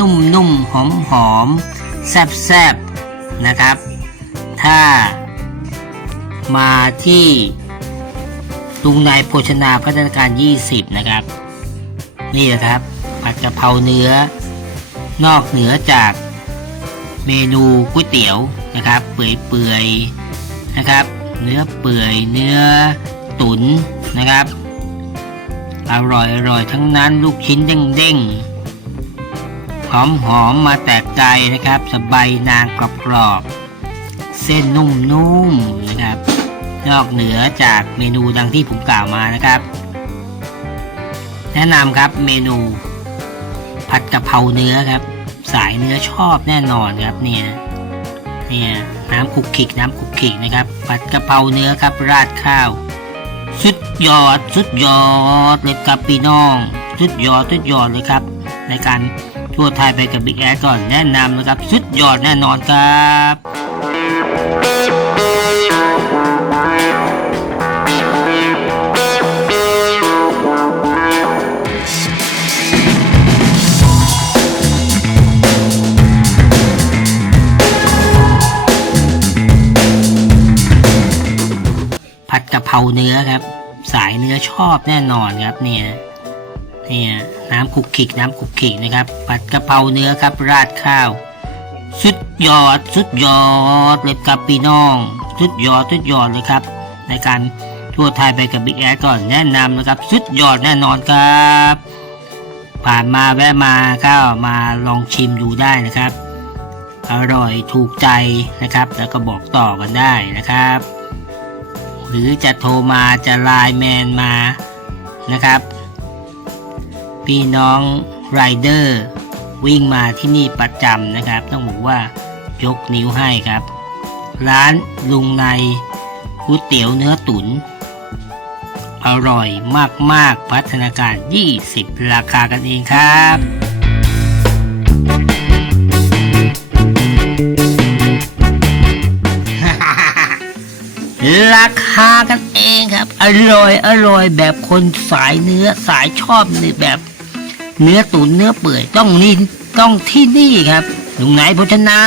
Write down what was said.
นุ่มๆ แซ่บๆ นะครับ ถ้ามาที่ลุงนายโภชนาพัฒนาการ 20 นะครับ นี่แหละครับผัดกะเพราเนื้อ นอกเหนือจากเมนูก๋วยเตี๋ยวนะครับ เปื่อยๆนะครับ เนื้อเปื่อยเนื้อตุ๋นนะครับอร่อยอร่อยทั้งนั้นลูกชิ้นเด้งๆ หอมหอมๆมาแตกไกลนะครับสบายนางกรอบๆเส้นนุ่มๆนะครับ นอกเหนือจากเมนูดังที่ผมกล่าวมานะครับ แนะนำครับเมนู ผัดกะเพราเนื้อครับ สายเนื้อชอบแน่นอนครับเนี่ยเนี่ยน้ำคุกคิกน้ำคุกคิกนะครับ ผัดกะเพราเนื้อครับราดข้าว สุดยอดสุดยอดเลยครับพี่น้อง สุดยอดสุดยอดเลยครับ ในการ ทั่วไทยไปกับบิ๊กแอดก่อนแนะนำนะครับสุดยอดแน่นอนครับผัดกะเพราเนื้อครับ สายเนื้อชอบแน่นอนครับเนี่ย นี่น้ำคุกคิกน้ำคุกคิกนะครับ ผัดกะเพราเนื้อครับราดข้าว สุดยอดสุดยอดเลยครับพี่น้อง สุดยอดสุดยอดเลยครับ ในการทั่วไทยไปกับบิ๊กแอดก่อนแนะนำนะครับ สุดยอดแน่นอนครับ ผ่านมาแวะมาก็มาลองชิมดูได้นะครับ อร่อยถูกใจนะครับ แล้วก็บอกต่อกันได้นะครับ หรือจะโทรมาจะไลน์แมนมานะครับ พี่น้องไรเดอร์วิ่งมาที่นี่ประจำนะครับ ต้องบอกว่ายกนิ้วให้ครับ ร้านลุงในก๋วยเตี๋ยวเนื้อตุน๋นอร่อยมาก ๆ พัฒนาการ 20 ราคากันเองครับราคากันเองครับ อร่อย อร่อยแบบคนสายเนื้อสายชอบนี่แบบ เนื้อตุ๋นเนื้อเปื่อยต้องนี่ต้องที่นี่ครับลุงไหนโภชนา